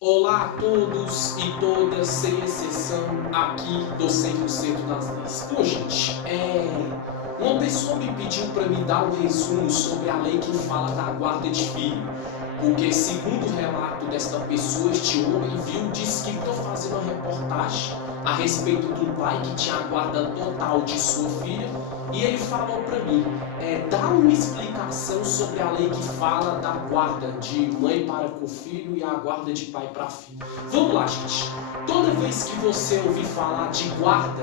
Olá a todos e todas, sem exceção, aqui do 100% das leis. Bom, gente, uma pessoa me pediu para me dar um resumo sobre a lei que fala da guarda de filho. Porque, segundo o relato desta pessoa, este homem disse que estou fazendo uma reportagem a respeito de um pai que tinha a guarda total de sua filha. E ele falou para mim, dá uma explicação sobre a lei que fala da guarda de mãe para com filho e a guarda de pai para filho. Vamos lá, gente. Toda vez que você ouvir falar de guarda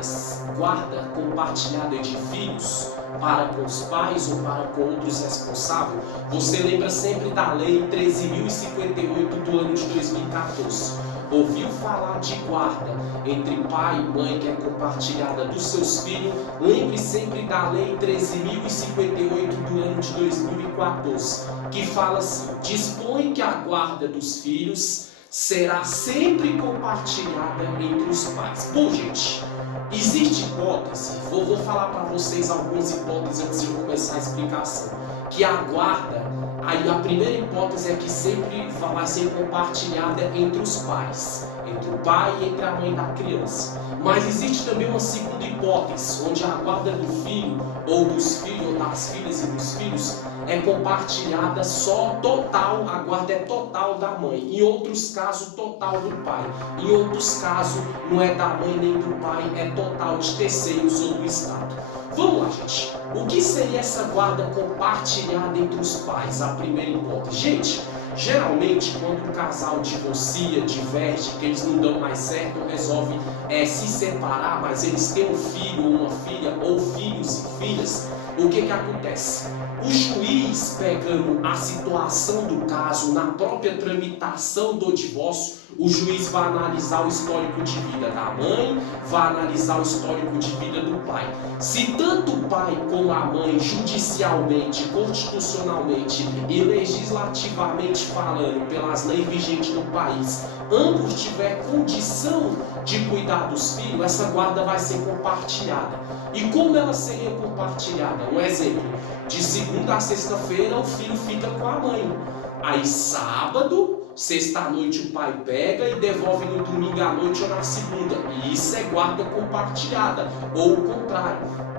compartilhada de filhos para com os pais ou para com outros responsáveis, você lembra sempre da lei 13.058 do ano de 2014. Ouviu falar de guarda entre pai e mãe que é compartilhada dos seus filhos, lembre sempre da lei 13.058 do ano de 2014, que fala assim: dispõe que a guarda dos filhos será sempre compartilhada entre os pais. Bom, gente, existe hipótese, vou falar para vocês algumas hipóteses antes de eu começar a explicação, que a guarda, aí a primeira hipótese é que sempre vai ser compartilhada entre os pais, entre o pai e entre a mãe da criança. Mas existe também uma segunda hipótese, onde a guarda do filho, ou dos filhos, ou das filhas e dos filhos, é compartilhada só total, a guarda é total da mãe. Em outros casos, total do pai. Em outros casos, não é da mãe nem do pai, é total de terceiros ou do Estado. Vamos lá, gente. O que seria essa guarda compartilhada entre os pais? A primeira hipótese. Gente, geralmente, quando um casal divorcia, diverge, que eles não dão mais certo, resolve se separar, mas eles têm um filho ou uma filha, ou filhos e filhas, o que acontece? O juiz, pegando a situação do caso na própria tramitação do divórcio, o juiz vai analisar o histórico de vida da mãe, vai analisar o histórico de vida do pai. Se tanto o pai como a mãe, judicialmente, constitucionalmente e legislativamente falando, pelas leis vigentes no país, ambos tiver condição de cuidar dos filhos, essa guarda vai ser compartilhada. E como ela seria compartilhada? Um exemplo, de segunda a sexta-feira o filho fica com a mãe. Aí sábado, sexta-noite o pai pega e devolve no domingo à noite ou na segunda. E isso é guarda compartilhada. Ou o contrário.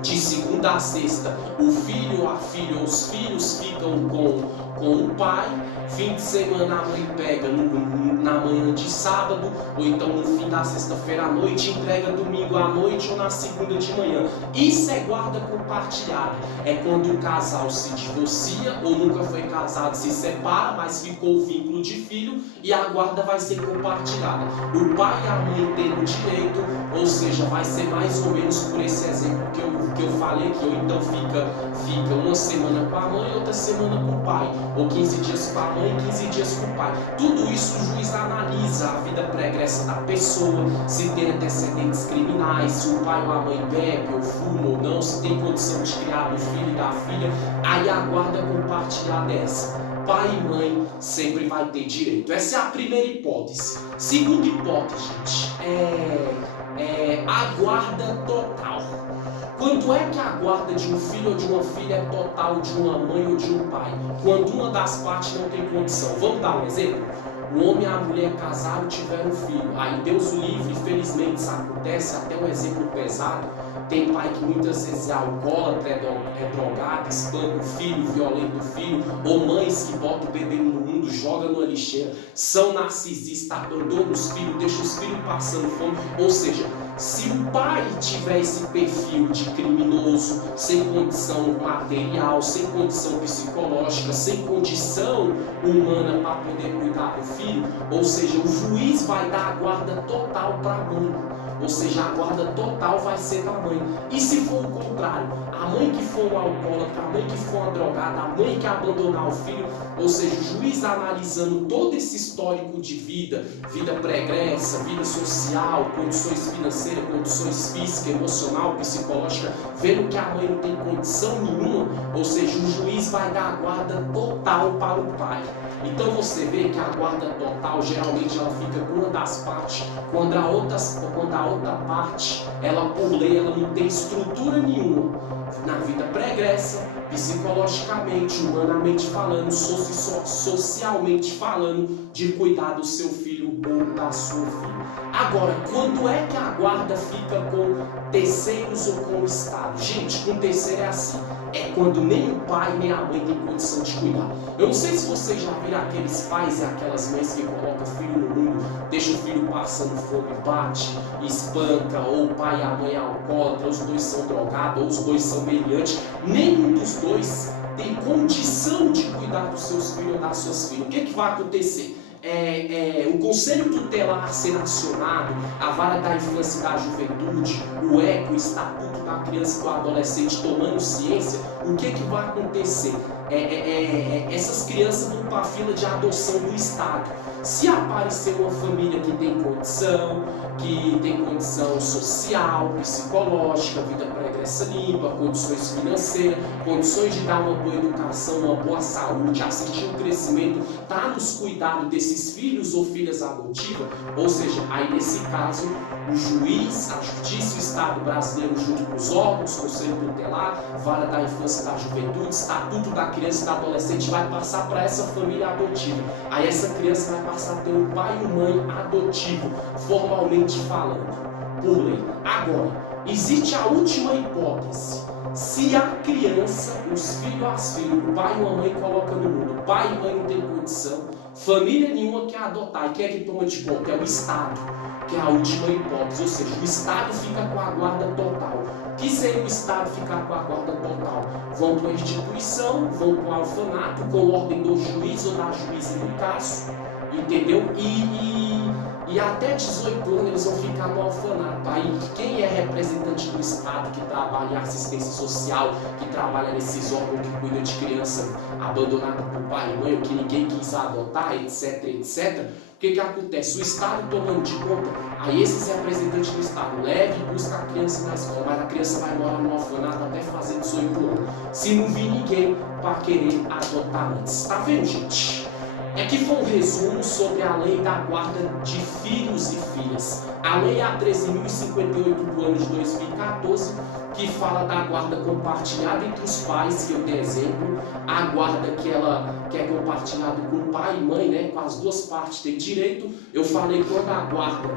De segunda a sexta, o filho, a filha ou os filhos ficam com o pai. Fim de semana a mãe pega na manhã de sábado, ou então no fim da sexta-feira à noite, entrega domingo à noite ou na segunda de manhã. Isso é guarda compartilhada. É quando o casal se divorcia ou nunca foi casado, se separa, mas ficou o vínculo de filho e a guarda vai ser compartilhada. O pai e a mãe têm o direito, ou seja, vai ser mais ou menos por esse exemplo que eu falei, que ou então fica uma semana com a mãe, outra semana com o pai, ou 15 dias com a mãe, 15 dias com o pai. Tudo isso o juiz analisa a vida pregressa da pessoa, se tem antecedentes criminais, se o pai ou a mãe bebe ou fuma ou não, se tem condição de criar do filho e da filha. Aí a guarda compartilhada é essa. Pai e mãe sempre vai ter direito. Essa é a primeira hipótese. Segunda hipótese, gente, é a guarda total. Quando é que a guarda de um filho ou de uma filha é total de uma mãe ou de um pai? Quando uma das partes não tem condição. Vamos dar um exemplo? O homem e a mulher casaram e tiveram um filho. Aí Deus o livre, infelizmente isso acontece, até um exemplo pesado. Tem pai que muitas vezes é alcoólatra, é drogado, espanca o filho, violenta o filho. Ou mães que botam o bebê no mundo, jogam numa lixeira, são narcisistas, abandonam os filhos, deixam os filhos passando fome. Ou seja, se o pai tiver esse perfil de criminoso, sem condição material, sem condição psicológica, sem condição humana para poder cuidar do filho, ou seja, o juiz vai dar a guarda total para a mãe. Ou seja, a guarda total vai ser da mãe. E se for o contrário, a mãe que for um alcoólatra, a mãe que for uma drogada, a mãe que abandonar o filho, ou seja, o juiz analisando todo esse histórico de vida, vida pregressa, vida social, condições financeiras, condições físicas, emocional, psicológica, vendo que a mãe não tem condição nenhuma, ou seja, o juiz vai dar a guarda total para o pai. Então você vê que a guarda total geralmente ela fica com uma das partes, quando a outra parte, ela por lei, ela não tem estrutura nenhuma na vida pregressa, psicologicamente, humanamente falando, socialmente falando, de cuidar do seu filho ou da sua filha. Agora, quando é que a guarda fica com terceiros ou com o Estado? Gente, com terceiro é assim, é quando nem o pai nem a mãe tem condição de cuidar. Eu não sei se vocês já viram aqueles pais e aquelas mães que colocam o filho no mundo, deixa o filho passando fome, bate, espanca, ou o pai e a mãe é alcoólatra, os dois são drogados, ou os dois são meliantes. Nenhum dos dois tem condição de cuidar dos seus filhos ou das suas filhas. O que vai acontecer? O Conselho Tutelar ser acionado, a Vara da Infância e da Juventude, o ECA, o Estatuto da Criança e do Adolescente tomando ciência, o que vai acontecer? Essas crianças vão para a fila de adoção do Estado. Se aparecer uma família que tem condição social, psicológica, vida pregressa limpa, condições financeiras, condições de dar uma boa educação, uma boa saúde, assistir o crescimento, tá nos cuidados desses filhos ou filhas adotivas, ou seja, aí nesse caso, o juiz, a justiça e o Estado brasileiro, junto com os órgãos, Conselho Tutelar, Vara da Infância e da Juventude, Estatuto da Criança e do Adolescente, vai passar para essa família adotiva. Aí essa criança vai passar a ter um pai e uma mãe adotivo, formalmente falando, por lei. Agora, existe a última hipótese. Se a criança, os filhos, as filhas, o pai e a mãe colocam no mundo, o pai e a mãe não tem condição, família nenhuma quer adotar, e quem é que toma de conta? É o Estado, que é a última hipótese, ou seja, o Estado fica com a guarda total. O que seria o Estado ficar com a guarda total? Vão para a instituição, vão para o orfanato, com ordem do juiz ou da juíza no caso, entendeu? E até 18 anos eles vão ficar no orfanato. Aí quem é representante do Estado que trabalha em assistência social, que trabalha nesses órgãos que cuida de criança abandonada por pai e mãe, ou que ninguém quis adotar, etc, etc. O que acontece? O Estado tomando de conta, aí esses representantes do Estado levam e buscam a criança na escola, mas a criança vai morar no orfanato até fazer 18 anos. Se não vir ninguém para querer adotar antes. Tá vendo, gente? Aqui foi um resumo sobre a lei da guarda de filhos e filhas. A lei é a 13.058 do ano de 2014, que fala da guarda compartilhada entre os pais, que eu dei exemplo, a guarda que é compartilhada com o pai e mãe, né, com as duas partes têm direito. Eu falei quando a guarda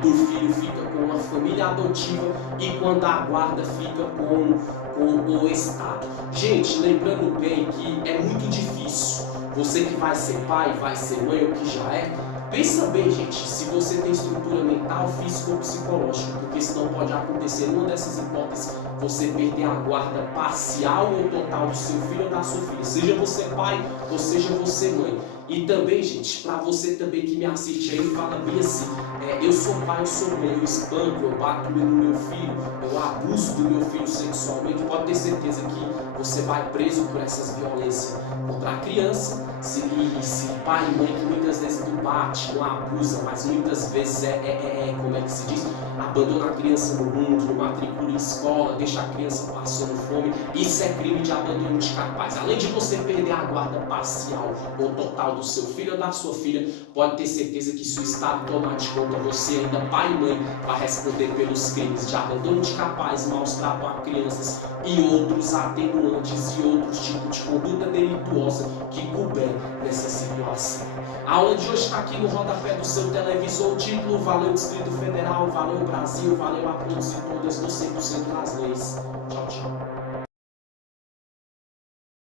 do filho fica com uma família adotiva e quando a guarda fica com o Estado. Gente, lembrando bem que é muito difícil. Você que vai ser pai, vai ser mãe ou que já é, pensa bem, gente, se você tem estrutura mental, física ou psicológica, porque senão pode acontecer numa dessas hipóteses você perder a guarda parcial ou total do seu filho ou da sua filha, seja você pai ou seja você mãe. E também, gente, para você também que me assiste aí, fala bem assim, eu sou pai, eu sou mãe, eu espanco, eu bato no meu filho, eu abuso do meu filho sexualmente, pode ter certeza que você vai preso por essas violências contra a criança, se pai e mãe que muitas vezes não bate, não abusa, mas muitas vezes como é que se diz, abandona a criança no mundo, não matricula em escola, deixa a criança passando fome, isso é crime de abandono de capaz. Além de você perder a guarda parcial ou total do seu filho ou da sua filha, pode ter certeza que se o Estado tomar de conta, você ainda pai e mãe vai responder pelos crimes de abandono de capaz, maus tratos a crianças e outros atenuantes e outros tipos de conduta delituosa que couber nessa situação. A aula de hoje está aqui no rodapé do seu televisor. O título: valeu Distrito Federal, valeu Brasil, valeu a todos e todas do 100% das leis. Tchau, tchau.